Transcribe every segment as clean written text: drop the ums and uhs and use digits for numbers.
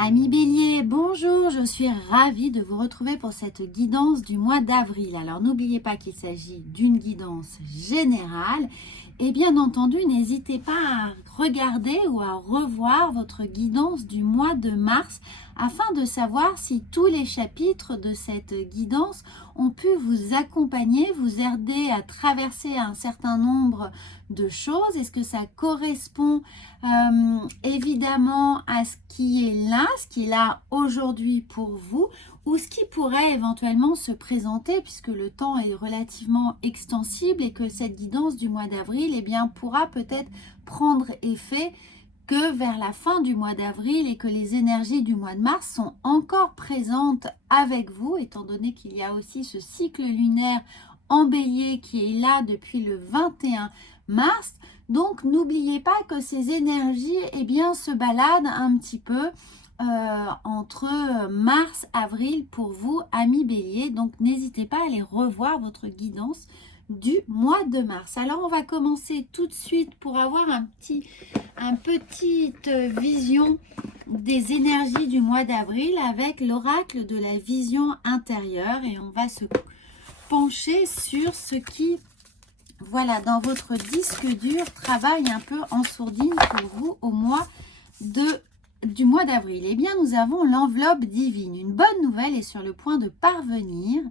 Amis Bélier, bonjour, je suis ravie de vous retrouver pour cette guidance du mois d'avril. Alors n'oubliez pas qu'il s'agit d'une guidance générale et bien entendu n'hésitez pas à regarder ou à revoir votre guidance du mois de mars afin de savoir si tous les chapitres de cette guidance ont pu vous accompagner, vous aider à traverser un certain nombre de choses. Est-ce que ça correspond évidemment à ce qui est là aujourd'hui pour vous, ou ce qui pourrait éventuellement se présenter puisque le temps est relativement extensible et que cette guidance du mois d'avril pourra peut-être prendre effet que vers la fin du mois d'avril et que les énergies du mois de mars sont encore présentes avec vous, étant donné qu'il y a aussi ce cycle lunaire en bélier qui est là depuis le 21 mars. Donc n'oubliez pas que ces énergies se baladent un petit peu entre mars, avril pour vous, amis bélier. Donc n'hésitez pas à aller revoir votre guidance du mois de mars. Alors on va commencer tout de suite pour avoir un petite vision des énergies du mois d'avril avec l'oracle de la vision intérieure et on va se pencher sur ce qui dans votre disque dur travaille un peu en sourdine pour vous au mois du mois d'avril. Eh bien, nous avons l'enveloppe divine. Une bonne nouvelle est sur le point de parvenir.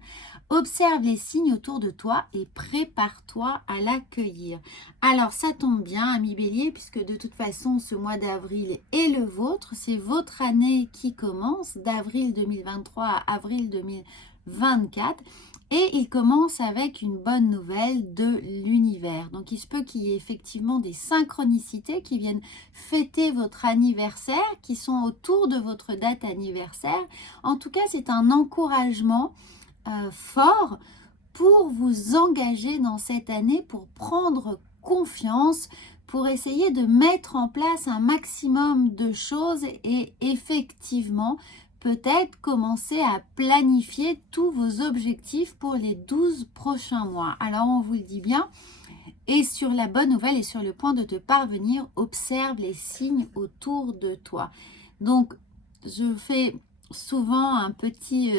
Observe les signes autour de toi et prépare-toi à l'accueillir. Alors, ça tombe bien, ami Bélier, puisque de toute façon, ce mois d'avril est le vôtre. C'est votre année qui commence, d'avril 2023 à avril 2024. Et il commence avec une bonne nouvelle de l'univers. Donc, il se peut qu'il y ait effectivement des synchronicités qui viennent fêter votre anniversaire, qui sont autour de votre date anniversaire. En tout cas, c'est un encouragement fort pour vous engager dans cette année, pour prendre confiance, pour essayer de mettre en place un maximum de choses et effectivement, peut-être commencer à planifier tous vos objectifs pour les 12 prochains mois. Alors, on vous le dit bien, et sur la bonne nouvelle et sur le point de te parvenir, observe les signes autour de toi. Donc, je fais souvent un petit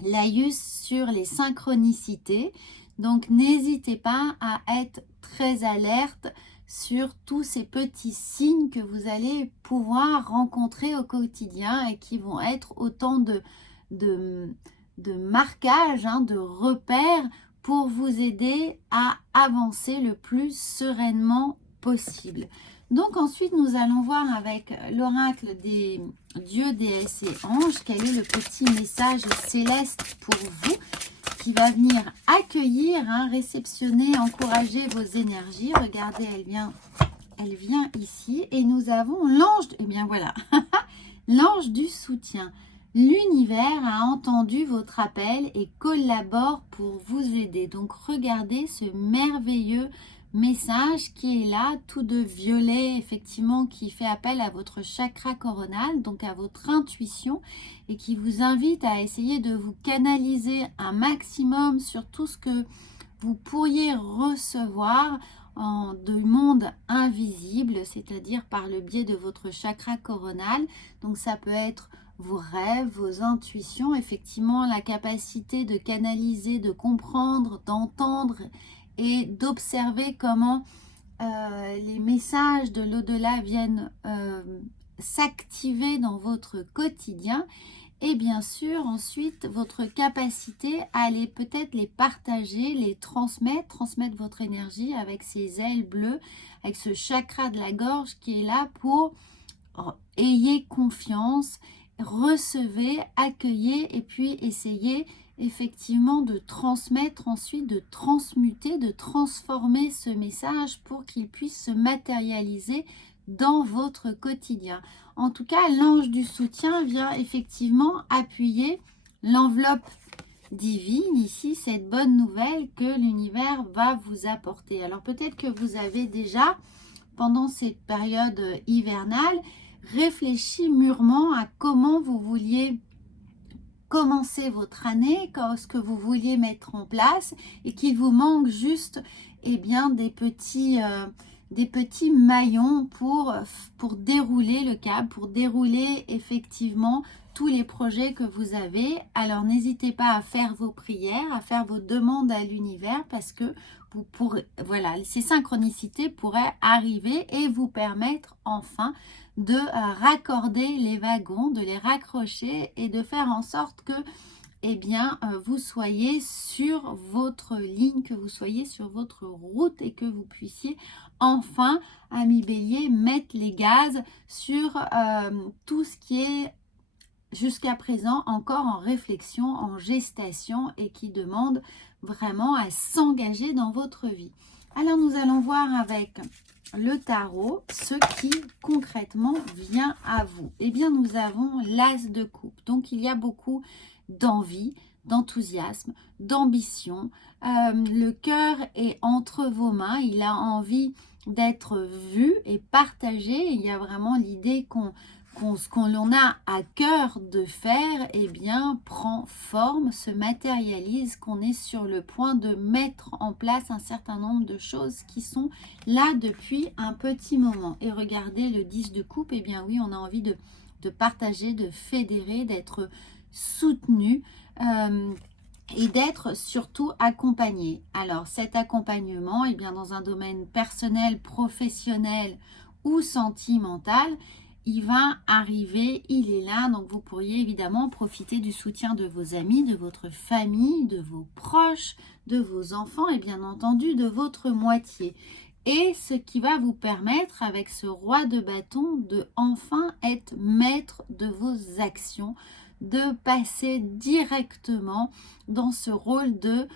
laïus sur les synchronicités. Donc, n'hésitez pas à être très alerte sur tous ces petits signes que vous allez pouvoir rencontrer au quotidien et qui vont être autant de marquages, de repères pour vous aider à avancer le plus sereinement possible. Donc ensuite, nous allons voir avec l'oracle des dieux, déesses et anges, quel est le petit message céleste pour vous qui va venir accueillir, réceptionner, encourager vos énergies. Regardez, elle vient ici et nous avons l'ange, l'ange du soutien. L'univers a entendu votre appel et collabore pour vous aider. Donc regardez ce merveilleux message qui est là, tout de violet, effectivement, qui fait appel à votre chakra coronal, donc à votre intuition, et qui vous invite à essayer de vous canaliser un maximum sur tout ce que vous pourriez recevoir du monde invisible, c'est-à-dire par le biais de votre chakra coronal. Donc ça peut être vos rêves, vos intuitions, effectivement la capacité de canaliser, de comprendre, d'entendre et d'observer comment les messages de l'au-delà viennent s'activer dans votre quotidien. Et bien sûr, ensuite, votre capacité à peut-être les partager, les transmettre votre énergie avec ces ailes bleues, avec ce chakra de la gorge qui est là pour ayez confiance, recevez, accueillez et puis essayez effectivement de transmettre ensuite, de transmuter, de transformer ce message pour qu'il puisse se matérialiser dans votre quotidien. En tout cas, l'ange du soutien vient effectivement appuyer l'enveloppe divine ici, cette bonne nouvelle que l'univers va vous apporter. Alors peut-être que vous avez déjà, pendant cette période hivernale, réfléchi mûrement à comment vous vouliez commencer votre année, ce que vous vouliez mettre en place et qu'il vous manque juste des petits des petits maillons pour dérouler le câble, pour dérouler effectivement tous les projets que vous avez. Alors n'hésitez pas à faire vos prières, à faire vos demandes à l'univers, parce que vous pourrez, voilà, ces synchronicités pourraient arriver et vous permettre enfin de raccorder les wagons, de les raccrocher et de faire en sorte que eh bien, vous soyez sur votre ligne, que vous soyez sur votre route et que vous puissiez enfin, amis bélier, mettre les gaz sur tout ce qui est jusqu'à présent encore en réflexion, en gestation et qui demande vraiment à s'engager dans votre vie. Alors, nous allons voir avec le tarot ce qui concrètement vient à vous. Eh bien, nous avons l'as de coupe. Donc, il y a beaucoup d'envie, d'enthousiasme, d'ambition. Le cœur est entre vos mains. Il a envie d'être vu et partagé. Il y a vraiment l'idée ce qu'on a à cœur de faire, eh bien, prend forme, se matérialise, qu'on est sur le point de mettre en place un certain nombre de choses qui sont là depuis un petit moment. Et regardez le 10 de coupe, eh bien oui, on a envie de partager, de fédérer, d'être soutenu et d'être surtout accompagné. Alors cet accompagnement, eh bien, dans un domaine personnel, professionnel ou sentimental, il va arriver, il est là, donc vous pourriez évidemment profiter du soutien de vos amis, de votre famille, de vos proches, de vos enfants et bien entendu de votre moitié. Et ce qui va vous permettre avec ce roi de bâton de enfin être maître de vos actions, de passer directement dans ce rôle de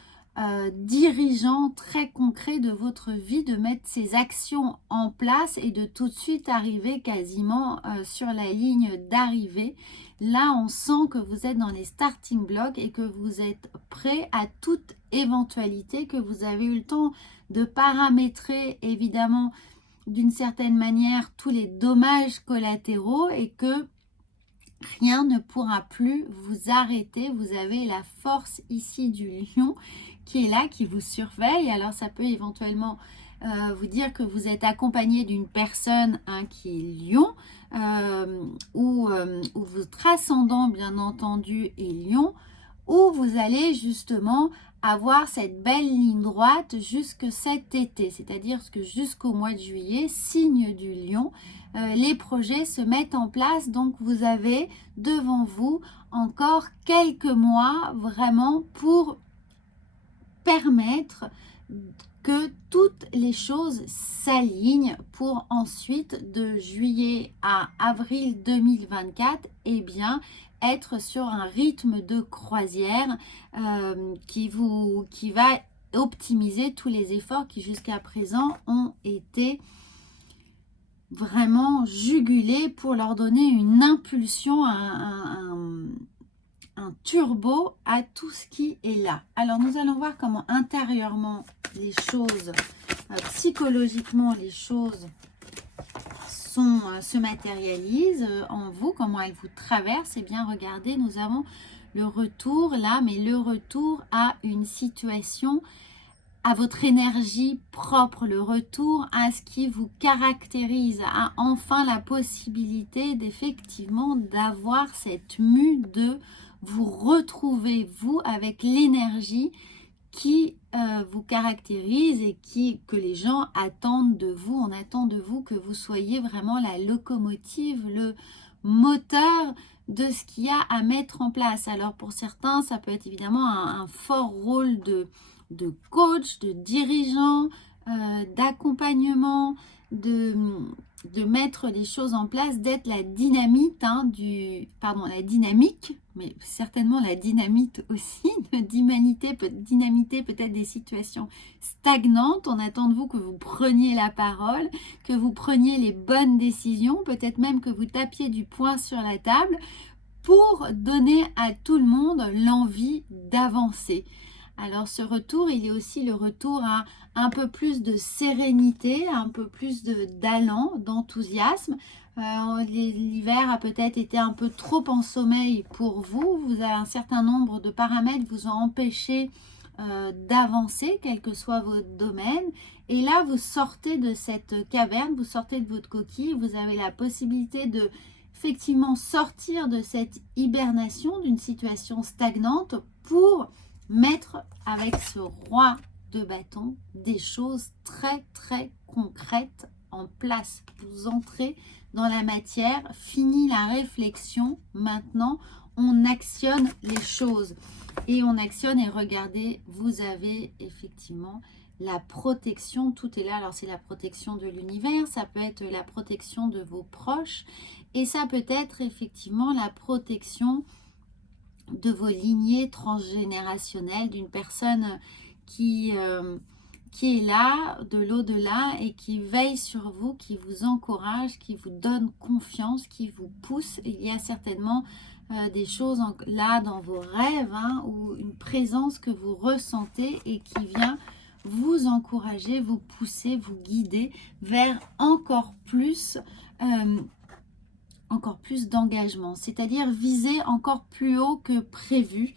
dirigeant très concret de votre vie, de mettre ces actions en place et de tout de suite arriver quasiment sur la ligne d'arrivée. Là, on sent que vous êtes dans les starting blocks et que vous êtes prêt à toute éventualité, que vous avez eu le temps de paramétrer évidemment d'une certaine manière tous les dommages collatéraux et que rien ne pourra plus vous arrêter. Vous avez la force ici du lion qui est là, qui vous surveille. Alors ça peut éventuellement vous dire que vous êtes accompagné d'une personne qui est lion ou votre ascendant bien entendu est lion, où vous allez justement avoir cette belle ligne droite jusque cet été, c'est-à-dire que jusqu'au mois de juillet, signe du lion, les projets se mettent en place. Donc vous avez devant vous encore quelques mois vraiment pour permettre que toutes les choses s'alignent pour ensuite de juillet à avril 2024 eh bien être sur un rythme de croisière qui va optimiser tous les efforts qui jusqu'à présent ont été vraiment jugulés pour leur donner une impulsion, un turbo à tout ce qui est là. Alors nous allons voir comment intérieurement les choses, psychologiquement les choses se matérialisent en vous, comment elles vous traversent. Et bien regardez, nous avons le retour là, mais le retour à une situation, à votre énergie propre, le retour à ce qui vous caractérise, à enfin la possibilité d'effectivement d'avoir cette mue de vous retrouver vous avec l'énergie qui vous caractérise et que les gens attendent de vous. On attend de vous que vous soyez vraiment la locomotive, le moteur de ce qu'il y a à mettre en place. Alors pour certains, ça peut être évidemment un fort rôle de coach, de dirigeant, d'accompagnement, de mettre les choses en place, d'être la dynamite la dynamique, mais certainement la dynamite aussi, de dynamiter peut-être des situations stagnantes. On attend de vous que vous preniez la parole, que vous preniez les bonnes décisions, peut-être même que vous tapiez du poing sur la table pour donner à tout le monde l'envie d'avancer. Alors ce retour, il est aussi le retour à un peu plus de sérénité, un peu plus d'allant, d'enthousiasme. L'hiver a peut-être été un peu trop en sommeil pour vous. Vous avez un certain nombre de paramètres vous ont empêché d'avancer, quel que soit votre domaine. Et là, vous sortez de cette caverne, vous sortez de votre coquille, vous avez la possibilité de effectivement sortir de cette hibernation, d'une situation stagnante pour mettre avec ce roi de bâton des choses très très concrètes en place. Vous entrez dans la matière, fini la réflexion, maintenant on actionne les choses et on actionne et regardez, vous avez effectivement la protection, tout est là. Alors c'est la protection de l'univers, ça peut être la protection de vos proches et ça peut être effectivement la protection de vos lignées transgénérationnelles, d'une personne qui est là, de l'au-delà et qui veille sur vous, qui vous encourage, qui vous donne confiance, qui vous pousse. Il y a certainement des choses là dans vos rêves ou une présence que vous ressentez et qui vient vous encourager, vous pousser, vous guider vers encore plus d'engagement, c'est-à-dire viser encore plus haut que prévu.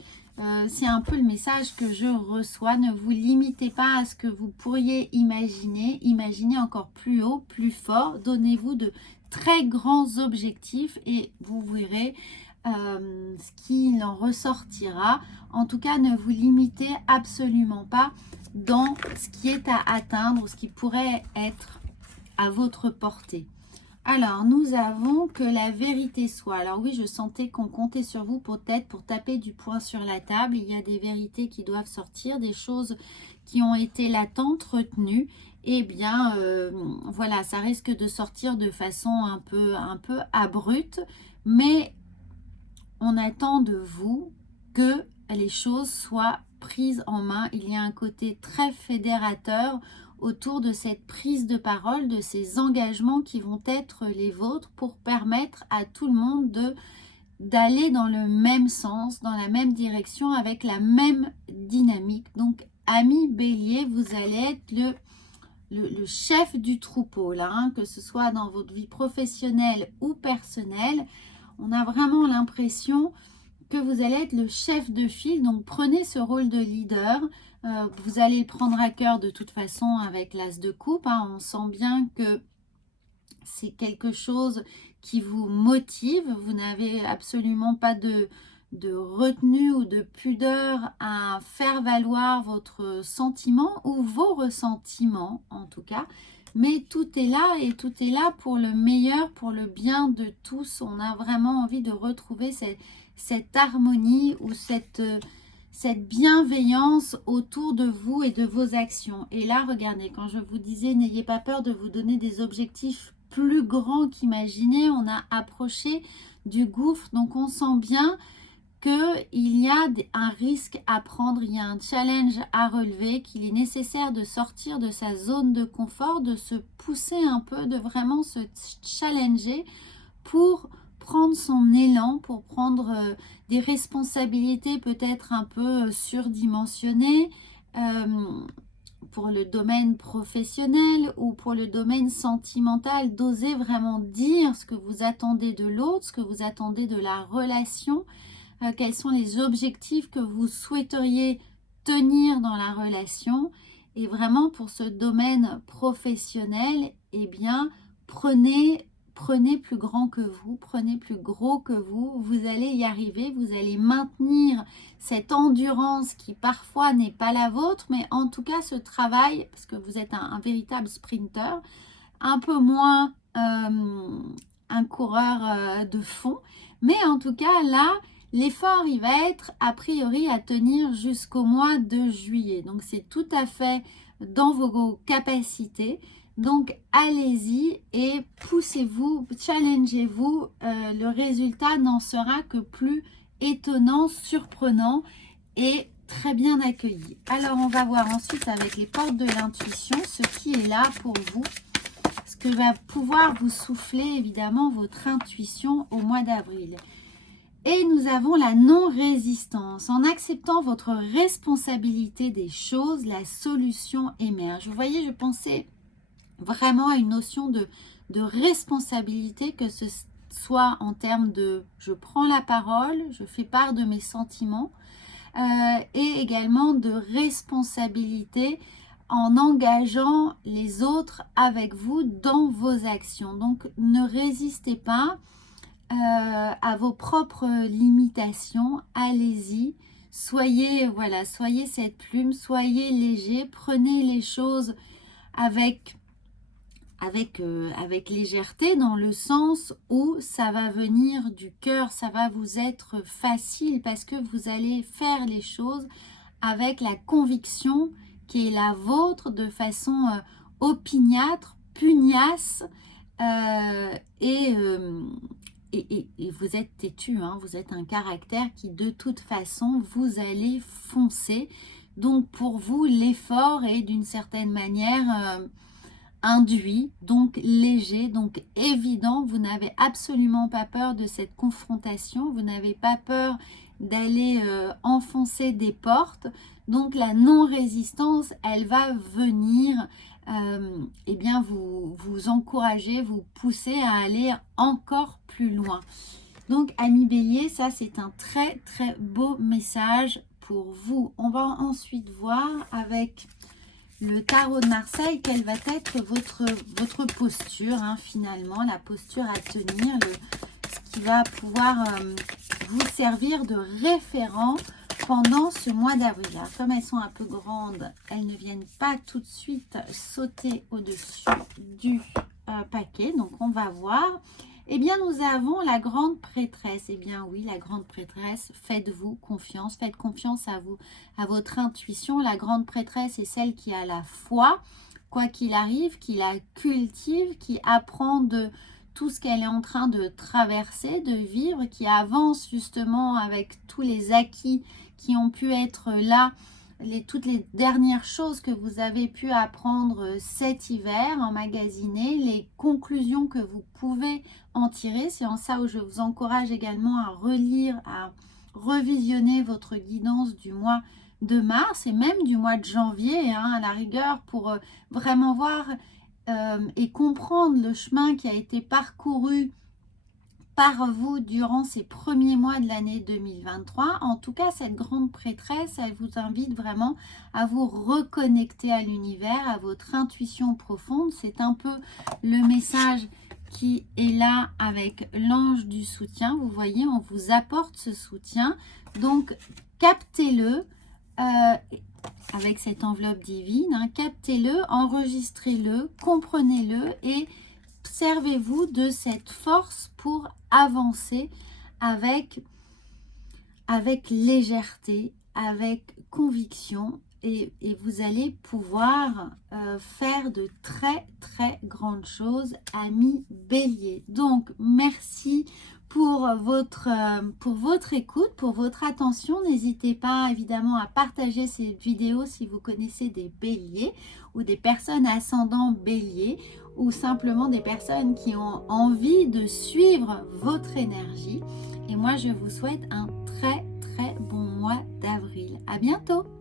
C'est un peu le message que je reçois. Ne vous limitez pas à ce que vous pourriez imaginer. Imaginez encore plus haut, plus fort. Donnez-vous de très grands objectifs et vous verrez ce qu'il en ressortira. En tout cas, ne vous limitez absolument pas dans ce qui est à atteindre ou ce qui pourrait être à votre portée. Alors, nous avons que la vérité soit. Alors oui, je sentais qu'on comptait sur vous peut-être pour taper du poing sur la table. Il y a des vérités qui doivent sortir, des choses qui ont été latentes, retenues. Eh bien, voilà, ça risque de sortir de façon un peu abrupte. Mais on attend de vous que les choses soient prises en main. Il y a un côté très fédérateur autour de cette prise de parole, de ces engagements qui vont être les vôtres pour permettre à tout le monde d'aller dans le même sens, dans la même direction, avec la même dynamique. Donc, amis Bélier, vous allez être le chef du troupeau, là, que ce soit dans votre vie professionnelle ou personnelle. On a vraiment l'impression que vous allez être le chef de file, donc prenez ce rôle de leader. Vous allez le prendre à cœur de toute façon avec l'as de coupe. On sent bien que c'est quelque chose qui vous motive. Vous n'avez absolument pas de retenue ou de pudeur à faire valoir votre sentiment ou vos ressentiments en tout cas. Mais tout est là et tout est là pour le meilleur, pour le bien de tous. On a vraiment envie de retrouver cette harmonie ou cette bienveillance autour de vous et de vos actions. Et là, regardez, quand je vous disais, n'ayez pas peur de vous donner des objectifs plus grands qu'imaginer, on a approché du gouffre. Donc, on sent bien qu'il y a un risque à prendre, il y a un challenge à relever, qu'il est nécessaire de sortir de sa zone de confort, de se pousser un peu, de vraiment se challenger pour prendre son élan, pour prendre des responsabilités peut-être un peu surdimensionnées pour le domaine professionnel ou pour le domaine sentimental, d'oser vraiment dire ce que vous attendez de l'autre, ce que vous attendez de la relation, quels sont les objectifs que vous souhaiteriez tenir dans la relation. Et vraiment pour ce domaine professionnel, eh bien, prenez plus grand que vous, prenez plus gros que vous, vous allez y arriver, vous allez maintenir cette endurance qui parfois n'est pas la vôtre, mais en tout cas ce travail, parce que vous êtes un véritable sprinter, un peu moins un coureur de fond, mais en tout cas là, l'effort, il va être a priori à tenir jusqu'au mois de juillet. Donc, c'est tout à fait dans vos capacités. Donc, allez-y et poussez-vous, challengez-vous. Le résultat n'en sera que plus étonnant, surprenant et très bien accueilli. Alors, on va voir ensuite avec les portes de l'intuition ce qui est là pour vous. Ce que va pouvoir vous souffler, évidemment, votre intuition au mois d'avril. Et nous avons la non-résistance. En acceptant votre responsabilité des choses, la solution émerge. Vous voyez, je pensais vraiment à une notion de responsabilité, que ce soit en termes de je prends la parole, je fais part de mes sentiments, et également de responsabilité en engageant les autres avec vous dans vos actions. Donc ne résistez pas à vos propres limitations, allez-y, soyez, voilà, soyez cette plume, soyez léger, prenez les choses avec légèreté, dans le sens où ça va venir du cœur, ça va vous être facile parce que vous allez faire les choses avec la conviction qui est la vôtre, de façon opiniâtre, pugnace, et vous êtes têtu, hein, vous êtes un caractère qui de toute façon vous allez foncer. Donc pour vous l'effort est d'une certaine manière induit, donc léger, donc évident. Vous n'avez absolument pas peur de cette confrontation, vous n'avez pas peur d'aller enfoncer des portes. Donc la non-résistance, elle va venir eh bien vous encourager, vous pousser à aller encore plus loin. Donc amis Bélier, ça c'est un très très beau message pour vous. On va ensuite voir avec le tarot de Marseille quelle va être votre posture, hein, finalement, la posture à tenir, ce qui va pouvoir vous servir de référent pendant ce mois d'avril. Comme elles sont un peu grandes, elles ne viennent pas tout de suite sauter au-dessus du paquet. Donc on va voir. Eh bien, nous avons la grande prêtresse. Eh bien, oui, la grande prêtresse, faites-vous confiance. Faites confiance à vous, à votre intuition. La grande prêtresse est celle qui a la foi, quoi qu'il arrive, qui la cultive, qui apprend de tout ce qu'elle est en train de traverser, de vivre, qui avance justement avec tous les acquis qui ont pu être là, toutes les dernières choses que vous avez pu apprendre cet hiver, emmagasiner, les conclusions que vous pouvez en tirer. C'est en ça où je vous encourage également à relire, à revisionner votre guidance du mois de mars et même du mois de janvier, hein, à la rigueur, pour vraiment voir et comprendre le chemin qui a été parcouru par vous durant ces premiers mois de l'année 2023. En tout cas, cette grande prêtresse, elle vous invite vraiment à vous reconnecter à l'univers, à votre intuition profonde. C'est un peu le message qui est là avec l'ange du soutien. Vous voyez, on vous apporte ce soutien. Donc, captez-le avec cette enveloppe divine. Hein, captez-le, enregistrez-le, comprenez-le et servez-vous de cette force pour avancer avec légèreté, avec conviction, et vous allez pouvoir faire de très très grandes choses, amis Bélier. Donc merci pour votre écoute, pour votre attention. N'hésitez pas évidemment à partager cette vidéo si vous connaissez des béliers ou des personnes ascendant bélier, ou simplement des personnes qui ont envie de suivre votre énergie. Et moi, je vous souhaite un très très bon mois d'avril. À bientôt!